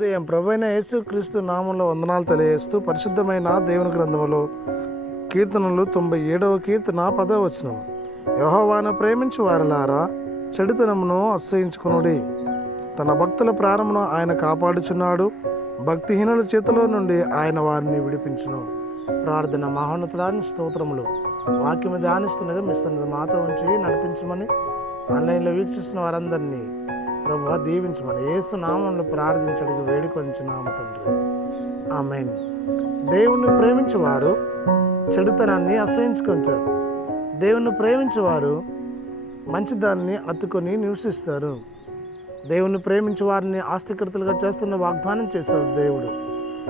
ఉదయం ప్రభైన యేసుక్రీస్తు నామంలో వందనాలు తెలియజేస్తూ పరిశుద్ధమైన దేవుని గ్రంథములో కీర్తనలు తొంభై ఏడవ కీర్తన పదవ వచనం. యహోవాను ప్రేమించు వారలారా చెడుతనమును అశ్రయించుకునుడి తన భక్తుల ప్రారంభను ఆయన కాపాడుచున్నాడు. భక్తిహీనుల చేతిలో నుండి ఆయన వారిని విడిపించును. ప్రార్థన మహోన్నతుడాన్ని స్తోత్రములు. వాక్యము ధ్యానిస్తుండగా మీ సన్నిధి మాతో ఉంచి నడిపించమని ఆన్లైన్లో వీక్షిస్తున్న వారందరినీ ప్రభు దీవించమని యేసు నామంలో ప్రార్థించడానికి వేడుకొంచున్నాము తండ్రి. ఆమె దేవుణ్ణి ప్రేమించేవారు చెడుతనాన్ని అసహించుకుంటారు దేవుణ్ణి ప్రేమించేవారు మంచిదాన్ని అత్తుకొని నివసిస్తారు. దేవుణ్ణి ప్రేమించే వారిని ఆస్తికృతులుగా చేస్తున్న వాగ్దానం చేశాడు దేవుడు.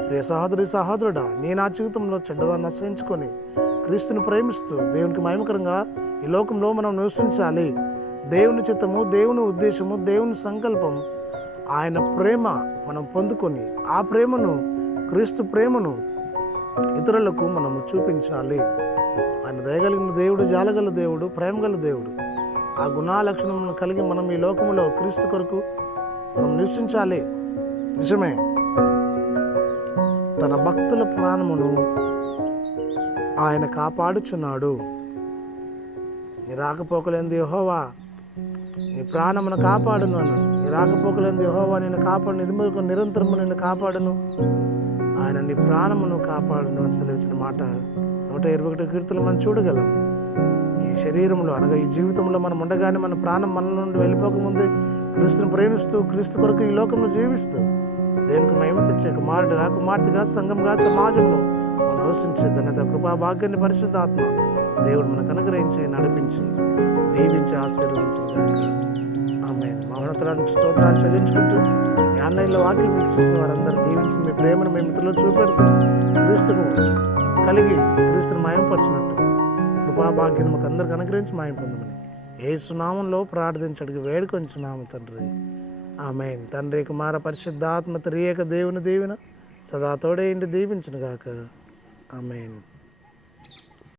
ప్రియ సహోదరి సహోదరుడా నీ నా జీవితంలో చెడ్డదాన్ని అసహించుకొని క్రీస్తుని ప్రేమిస్తూ దేవునికి మహిమకరంగా ఈ లోకంలో మనం నివసించాలి. దేవుని చిత్తము దేవుని ఉద్దేశము దేవుని సంకల్పం ఆయన ప్రేమ మనం పొందుకొని ఆ ప్రేమను క్రీస్తు ప్రేమను ఇతరులకు మనము చూపించాలి. ఆయన దయగలిగిన దేవుడు జాలగల దేవుడు ప్రేమగల దేవుడు. ఆ గుణాలక్షణములను కలిగి మనం ఈ లోకములో క్రీస్తు కొరకు మనం నివసించాలి. నిజమే. తన భక్తుల ప్రాణమును ఆయన కాపాడుచున్నాడు. నీ రాకపోకలేంది యహోవా? నీ ప్రాణమును కాపాడును అన్నాడు. నీ రాకపోకలేంది యహోవా నేను కాపాడు నిధులకు నిరంతరము నిన్ను కాపాడును. ఆయన నీ ప్రాణమును కాపాడును అని సెలవిచ్చిన మాట నూట ఇరవై ఒకటి కీర్తులు మనం చూడగలం. ఈ శరీరంలో అనగా ఈ జీవితంలో మనం ఉండగానే మన ప్రాణం మన నుండి వెళ్ళిపోకముందే క్రీస్తుని ప్రేమిస్తూ క్రీస్తు కొరకు ఈ లోకంలో జీవిస్తూ దేవునికి మహిమ తెచ్చే కుమారుడుగా కుమార్తెగా సంఘంగా సమాజంలో మనం నివసించే ధన్యత కృపా భాగ్యాన్ని పరిశుద్ధాత్మ దేవుడు మనకు అనుగ్రహించి నడిపించి దీవించి ఆశీర్వదించిన ఆమె మౌనతరానికి స్తోత్రాలు చెల్లించుకుంటూ ఈ ఆన్లైన్లో వాక్యం వీక్షిస్తున్న వారందరూ దీవించి మీ ప్రేమను మీ మిత్రులు చూపెడుతూ క్రీస్తుకు కలిగి క్రీస్తుని మయంపరిచినట్టు కృపాభాగ్యం మాకు అందరికి అనుగ్రహించి మాయం పొందమని ఏ సునామంలో ప్రార్థించడికి వేడుకొంచున్నాము తండ్రి. ఆమె తండ్రి కుమార పరిశుద్ధాత్మ త్రియేక దేవుని దీవెన సదా తోడే ఇంటి దీవించును గాక. ఆమెన్.